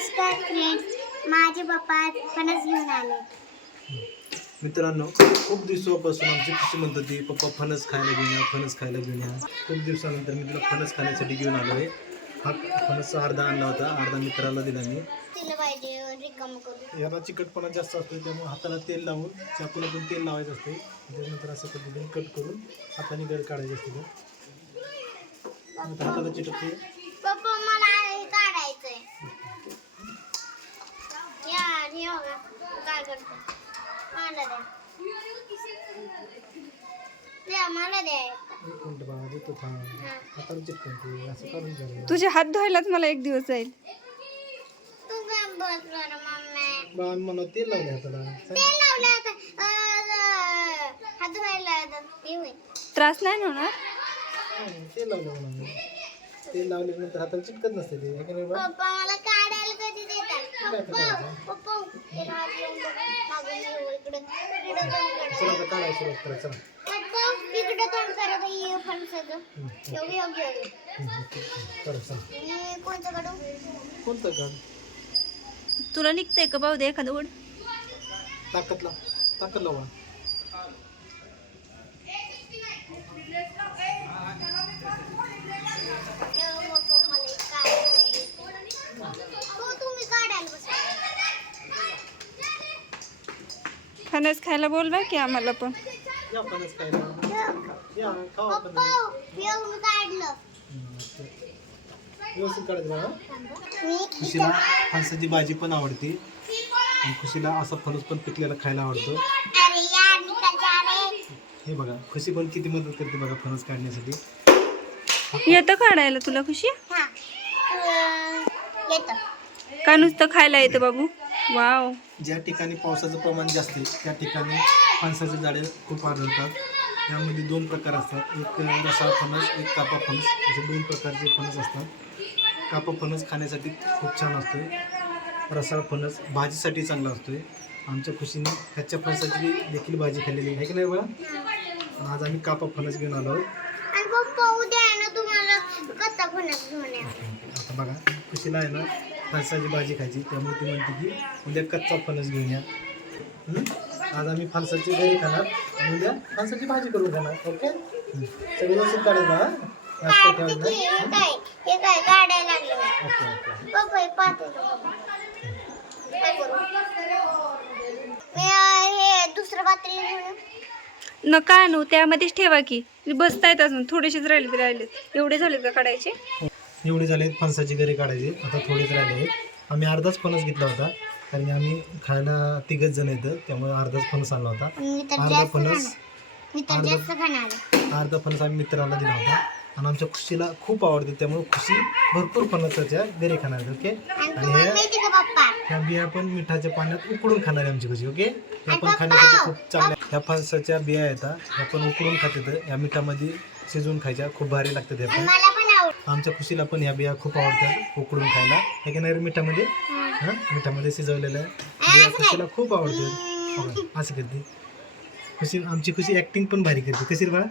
नमस्कार फ्रेंड्स, माझे पप्पा फणस घेऊन आले. मित्रांनो, खूप दिवसापासून आमची खुशी म्हणत होती पप्पा फणस खायला घेऊन या, फणस खायला घेऊन या. खूप दिवसानंतर मी तुला फणस खाण्यासाठी घेऊन आलो आहे. हा फणस अर्धा आणला होता, अर्धा मित्राला दिला मी. तिला पाहिजे रिकाम करू. याला चिकटपणा जास्त असतो, त्यामुळे हाताला तेल लावून चाकूला पण तेल लावायचं असते. त्याच्यानंतर असं पद्धतीने कट करून हाताने गड काढायचे असते. हाताला चिटकते. पप्पा मला हे काढायचंय. यार हे बघा काय करतो. मला दे. दे मला दे. एक मिनिट बाळा, देतो थांब. हाताला चिटकते असं काढून घ्यायला. तुझे हात धुवायलाच मला एक दिवस जाईल. तू काय बसलो ना मम्मी. बाळा मला तेल लावले हाताला. तेल लावलं आता. हात धुवायला हे होईल. त्रास नाही ना होणार? तेल लावलं म्हणून. तेल लावल्यानंतर हाताला चिटकत नसते ते. है का नाही बाळा? पप्पा मला काढायला कधी देतात? पप्पा हे हात लावून मागून येऊ इकडे. इकडे तोंड करा. चला आता काढायला सुरुवात करा. चला. पप्पा इकडे तोंड करा बाई हे फणसाचं. एवढी योग्य आहे. करा चला. मी कोणतं काढू? कोणतं काढ? तुला निघतंय का पाहू दे एखादं ओढ. ताकद लाव. ताकद लावा. तुम्ही काढायला बसा. फणस खायला बोलवा की आम्हाला पण. या फणस खायला. या खावा फणस. पप्पा येऊन काढलं. व्यवस्थित काढत बाळा. मी खुशीला फणसाची भाजी पण आवडते आणि खुशीला असा फणस पण पिकलेला खायला आवडतो. अरे यार निकाल रे. हे बघा, खुशी पण किती मदत करते बघा फणस काढण्यासाठी. येतं काढायला तुला खुशी? हां येतं. का नुसतं खायला येतं बाबू? वाव. ज्या ठिकाणी पावसाचं प्रमाण जास्त आहे त्या ठिकाणी फणसाचे झाडे खूप आढळतात. त्यामध्ये दोन प्रकार असतात, एक रसाळ फणस, एक कापा फणस, असे दोन प्रकारचे फणस असतात. कापा फणस खाण्यासाठी खूप छान असतोय. रसाळ फणस भाजीसाठी चांगला असतोय. आमच्या खुशीने ह्याच्या फणसाची देखील भाजी खाल्लेली आहे की नाही बघा. आणि आज आम्ही कापा फणस घेऊन आलो. आणि पप्पा उद्या आहे ना तुम्हाला कच्चा फणस घेऊन या. आता बघा, खुशीला आहे ना फणसाची भाजी खायची, त्यामुळे ती म्हणते की उद्या कच्चा फणस घेऊन या. आज आम्ही फणसाची घरी खाणार आणि उद्या फणसाची भाजी करून खाणार. ओके, सगळं व्यवस्थित काढेल ना. जास्त ठेवायचं नाही. हे काय काढायला लागलं. Okay okay. पप्पा हे पाहते का? काय करू? हे दुसरं पातेल घेऊन नका आणू, त्यामध्येच ठेवा की. बसतायत अजून थोडेसेच राहिलेत. एवढे झालेत का काढायचे? एवढे झालेत फणसाची घरी काढायचे, आता थोडेच राहिले आहेत. आम्ही अर्धाच फणस घेतला होता कारण की आम्ही खायला 3 जण येतं, त्यामुळे अर्धाच फणस आणला होता. अर्धा फणस अर्धा फणस आम्ही मित्राला दिला होता आणि आमच्या खुशीला खूप आवडते, त्यामुळे खुशी भरपूर फणसाच्या घरी खाणार आहे. ओके, आणि ह्या बिया पण मिठाच्या पाण्यात उकडून खाणार आहे आमची खुशी. ओके, ह्या पण खाण्यासाठी खूप चांगल्या. ह्या फणसाच्या बिया येतात, ह्या पण उकडून खातात. ह्या मिठामध्ये शिजवून खायच्या, खूप भारी लागतात. ह्या पण आमच्या खुशीला पण ह्या बिया खूप आवडतात उकडून खायला. हे की नाही रे, मिठामध्ये मिठामध्ये शिजवलेल्या बिया खुशीला खूप आवडतात. असं करते खुशी. आमची खुशी ऍक्टिंग पण भारी करते. कशी रे बाळा?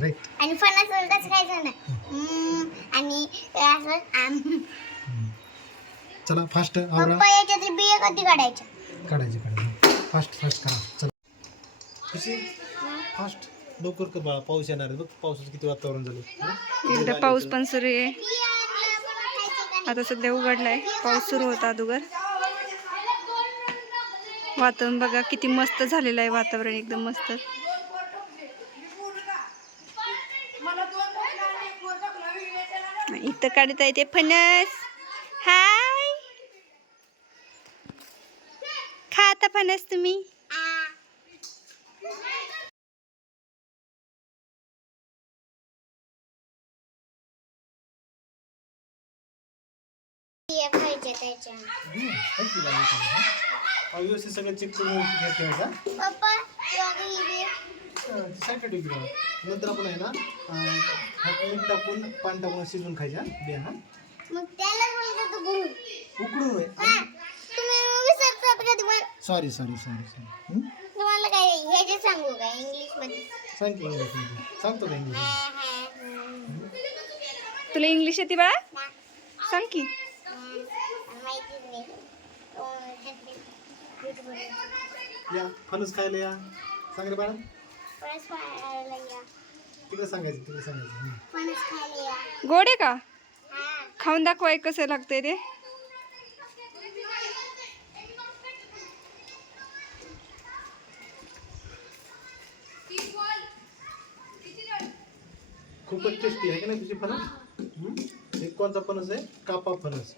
राईट. आणि फणस कसं खायचं ना. आणि असं चला फास्ट आवरा. पप्पा याच्यातली बिया कधी काढायच्या? काढायचे फास्ट फास्ट करा. चला खुशी फास्ट लवकर कर बाळा, पाऊस येणार आहे बघ. पावसाचं किती वातावरण झालं. एकदा पाऊस पण सुरू आहे. आता सध्या उघडलाय, पाऊस सुरू होता अगोदर. वातावरण बघा किती मस्त झालेलं आहे. वातावरण एकदम मस्त. इथं काढता येते फणस. हाय, खा आता फणस तुम्ही. खायच्या त्याच्या. व्यवस्थित सगळं चेक करून ठेवायचा. पप्पा नंतर आपण आहे ना मीठ टाकून पाणी टाकून शिजवून खायच्या बिया. मग त्याला बोलतो तू गुरु. उकडून होय. तुम्ही विसरतात का तुम्हाला? Sorry sorry sorry sorry. तुम्हाला काय हे जे सांगू का इंग्लिश मध्ये? सांग की इंग्लिश. सांगतो का इंग्लिश? तुला इंग्लिश येते बाळा? सांग की. माहितीच नाही या फणस खायला या. सांग रे बाळा. फणस खायला या. तिकडे सांगायचं. फणस खायला या. गोड आहे का? हा. खाऊन दाखवाय कसं लागतंय ते. खूपच टेस्टी आहे का नाही तुझी फणस? एक कोणता फणस आहे? कापा फणस.